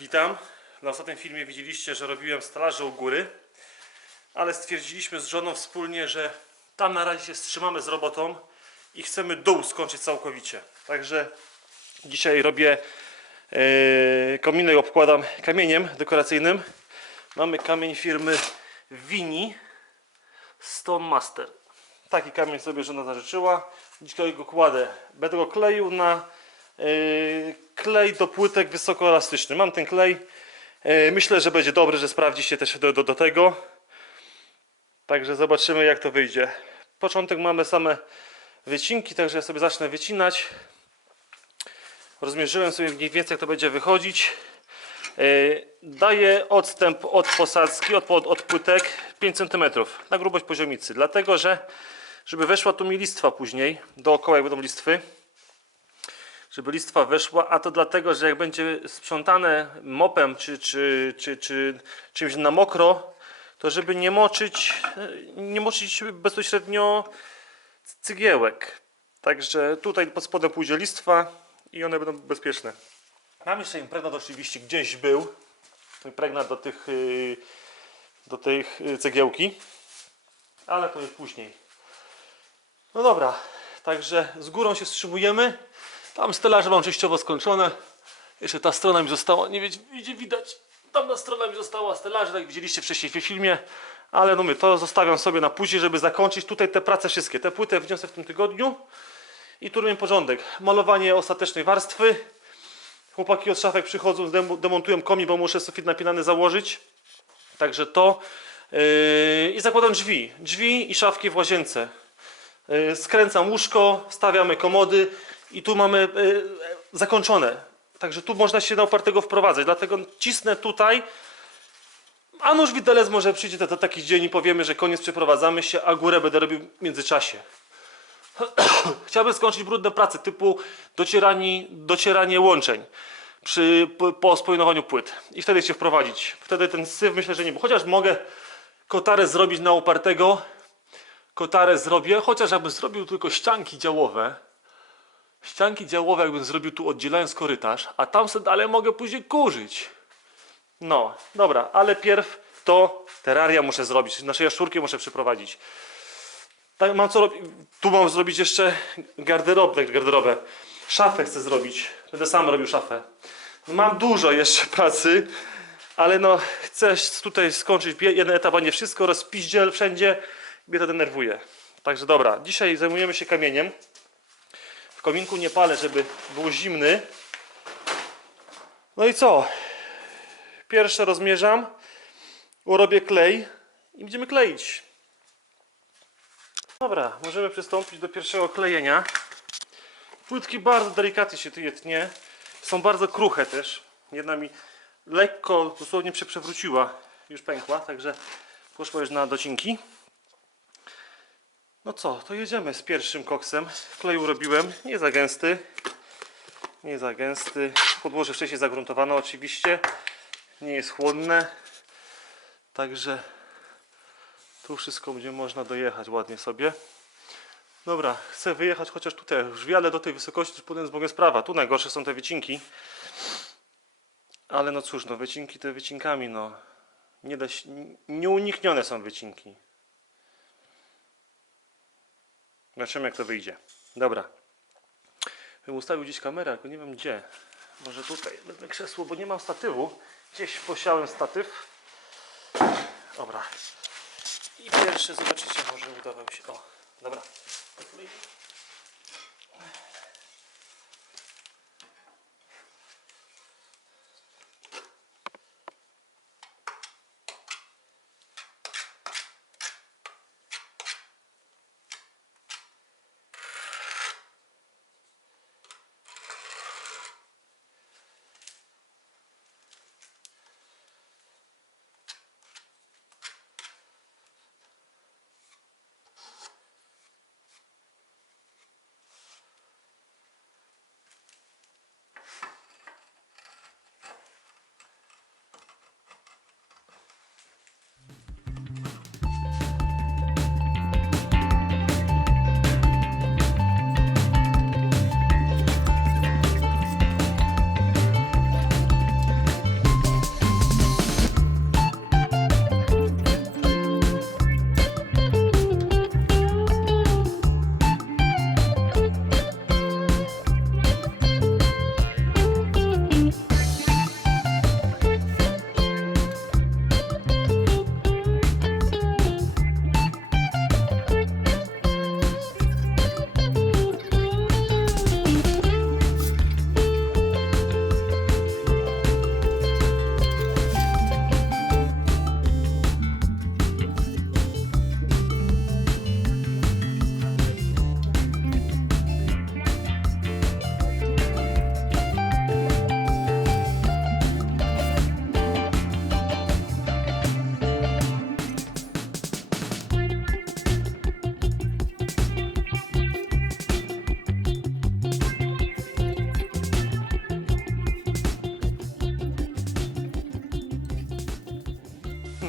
Witam. Na ostatnim filmie widzieliście, że robiłem stelaże u góry, ale stwierdziliśmy z żoną wspólnie, że tam na razie się wstrzymamy z robotą i chcemy dół skończyć całkowicie. Także dzisiaj robię yy, kominek, obkładam kamieniem dekoracyjnym. Mamy kamień firmy Wini Stone Master. Taki kamień sobie żona zażyczyła. Dzisiaj go kładę. Będę go kleił na klej do płytek wysokoelastyczny. Mam ten klej. Yy, myślę, że będzie dobry, że sprawdzi się też do, do, do tego. Także zobaczymy jak to wyjdzie. Początek mamy same wycinki, także ja sobie zacznę wycinać. Rozmierzyłem sobie mniej więcej jak to będzie wychodzić. Yy, Daję odstęp od posadzki, od, od, od płytek 5 cm na grubość poziomicy, dlatego że żeby weszła tu mi listwa później, dookoła jak będą listwy, żeby listwa weszła, a to dlatego, że jak będzie sprzątane mopem czy, czy, czy, czy czymś na mokro, to żeby nie moczyć, nie moczyć bezpośrednio cygiełek. Także tutaj pod spodem pójdzie listwa i one będą bezpieczne. Mam jeszcze impregnat oczywiście gdzieś był. Impregnat do tych yy, do tych yy, cegiełki. Ale to już później. No dobra, także z górą się wstrzymujemy. Tam stelaże mam częściowo skończone. Jeszcze ta strona mi została, nie wiecie, widać. Tamta strona mi została stelaże, tak widzieliście wcześniej w filmie. Ale no my to zostawiam sobie na później, żeby zakończyć tutaj te prace wszystkie. Te płytę wniosę w tym tygodniu. I tu robię porządek. Malowanie ostatecznej warstwy. Chłopaki od szafek przychodzą, demontują komin, bo muszę sufit napinany założyć. Także to. Yy, I zakładam drzwi. Drzwi i szafki w łazience. Yy, Skręcam łóżko, stawiamy komody i tu mamy yy, zakończone. Także tu można się na opartego wprowadzać. Dlatego cisnę tutaj. A nuż widelec może przyjdzie to, to taki dzień i powiemy, że koniec, przeprowadzamy się, a górę będę robił w międzyczasie. Chciałbym skończyć brudne prace typu docieranie, docieranie łączeń przy, po, po spojnowaniu płyt i wtedy się wprowadzić. Wtedy ten syf myślę, że nie, bo chociaż mogę kotarę zrobić na upartego, kotarę zrobię, chociaż jakbym zrobił tylko ścianki działowe, ścianki działowe jakbym zrobił tu oddzielając korytarz, a tam sobie dalej mogę później kurzyć. No, dobra, ale pierw to terraria muszę zrobić, nasze jaszczurki muszę przyprowadzić. Tak, mam co robić. Tu mam zrobić jeszcze garderobę, garderobę. Szafę chcę zrobić. Będę sam robił szafę. Mam dużo jeszcze pracy, ale no chcę tutaj skończyć jeden etap, a nie wszystko, rozpiździel wszędzie. Mnie to denerwuje. Także dobra, dzisiaj zajmujemy się kamieniem. W kominku nie palę, żeby było zimny. No i co? Pierwsze rozmierzam, urobię klej i będziemy kleić. Dobra, możemy przystąpić do pierwszego klejenia. Płytki bardzo delikatnie się tu tnie. Są bardzo kruche też. Jedna mi lekko, dosłownie się przewróciła. Już pękła, także poszła już na docinki. No co, to jedziemy z pierwszym koksem. Kleju robiłem, nie za gęsty. Nie za gęsty. Podłoże wcześniej zagruntowane oczywiście. Nie jest chłodne. Także tu wszystko będzie można dojechać ładnie sobie. Dobra, chcę wyjechać chociaż tutaj, już wiele do tej wysokości, to potem mogę sprawa. Tu najgorsze są te wycinki. Ale no cóż, no wycinki to wycinkami, no. Nie da się, nieuniknione są wycinki. Zobaczymy jak to wyjdzie. Dobra. Bym ustawił gdzieś kamerę, tylko nie wiem gdzie. Może tutaj będę krzesło, bo nie mam statywu. Gdzieś posiałem statyw. Dobra. I pierwszy, zobaczycie, może udawał się. O, dobra.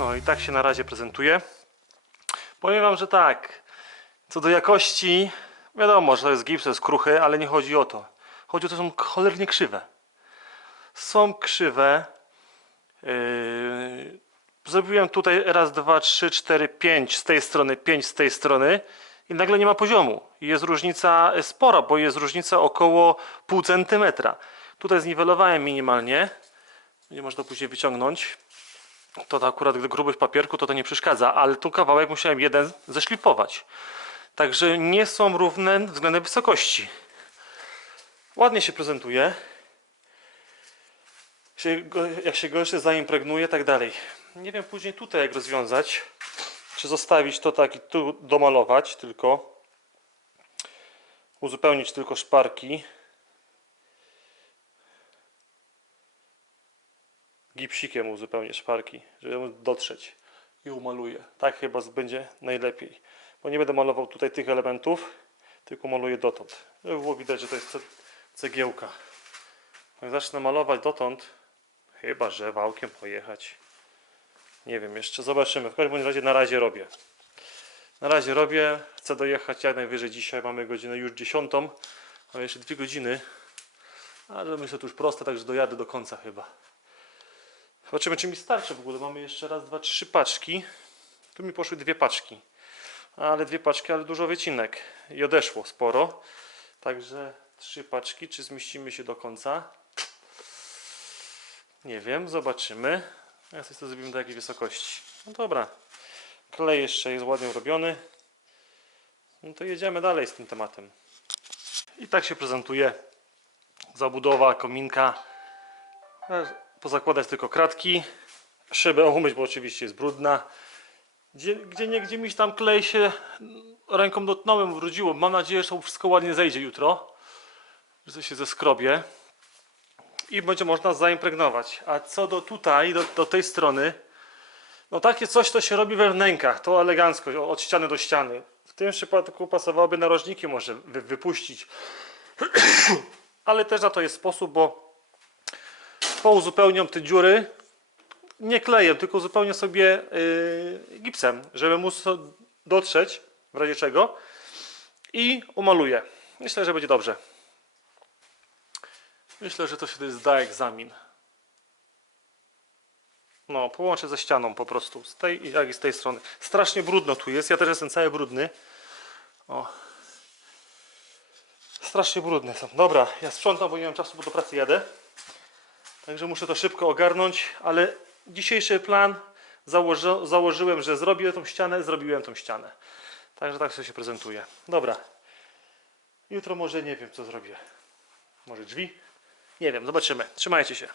No i tak się na razie prezentuje. Powiem wam, że tak. Co do jakości, wiadomo, że to jest gips, to jest kruchy, ale nie chodzi o to. Chodzi o to, że są cholernie krzywe. Są krzywe. Yy, Zrobiłem tutaj raz, dwa, trzy, cztery, pięć z tej strony, pięć z tej strony i nagle nie ma poziomu. Jest różnica spora, bo jest różnica około pół centymetra. Tutaj zniwelowałem minimalnie. Nie można później wyciągnąć. To, to akurat gdy grubość papierku to to nie przeszkadza, ale tu kawałek musiałem jeden zeszlifować. Także nie są równe względem wysokości. Ładnie się prezentuje. Jak się go jeszcze zaimpregnuje, tak dalej. Nie wiem później tutaj jak rozwiązać. Czy zostawić to tak i tu domalować tylko. Uzupełnić tylko szparki. Gipsikiem uzupełnię szparki, żeby dotrzeć. I umaluję. Tak chyba będzie najlepiej. Bo nie będę malował tutaj tych elementów, tylko maluję dotąd. Żeby było widać, że to jest ce- cegiełka. Jak zacznę malować dotąd, chyba że wałkiem pojechać. Nie wiem, jeszcze zobaczymy. W każdym razie na razie robię. Na razie robię. Chcę dojechać jak najwyżej dzisiaj. Mamy godzinę już dziesiątą. Mamy jeszcze dwie godziny. Ale myślę, to już proste, także dojadę do końca chyba. Zobaczymy, czy mi starczy w ogóle. Mamy jeszcze raz, dwa, trzy paczki. Tu mi poszły dwie paczki. Ale dwie paczki, ale dużo wycinek. I odeszło sporo. Także trzy paczki. Czy zmieścimy się do końca? Nie wiem, zobaczymy. Ja sobie to zrobimy do jakiej wysokości. No dobra. Klej jeszcze jest ładnie robiony. No to jedziemy dalej z tym tematem. I tak się prezentuje zabudowa kominka. Pozakładać tylko kratki. Szybę umyć, bo oczywiście jest brudna. Gdzie, gdzie nie, gdzie tam klej się ręką dotknąłem, wróciło. Mam nadzieję, że to wszystko ładnie zejdzie jutro. Że się zeskrobie i będzie można zaimpregnować. A co do tutaj, do, do tej strony, no takie coś to się robi we wnękach, to elegancko, od ściany do ściany. W tym przypadku pasowałoby narożniki może wy, wypuścić. Ale też na to jest sposób, bo pouzupełniam te dziury nie klejem, tylko uzupełnię sobie yy, gipsem, żeby móc dotrzeć, w razie czego, i umaluję. Myślę, że będzie dobrze. Myślę, że to się zda egzamin. No, połączę ze ścianą po prostu. Z tej jak i z tej strony. Strasznie brudno tu jest. Ja też jestem cały brudny. O. Strasznie brudny są. Dobra, ja sprzątam, bo nie mam czasu, bo do pracy jadę. Także muszę to szybko ogarnąć, ale dzisiejszy plan założy, założyłem, że zrobię tą ścianę, zrobiłem tą ścianę. Także tak sobie się prezentuje. Dobra. Jutro może nie wiem, co zrobię. Może drzwi? Nie wiem, zobaczymy. Trzymajcie się.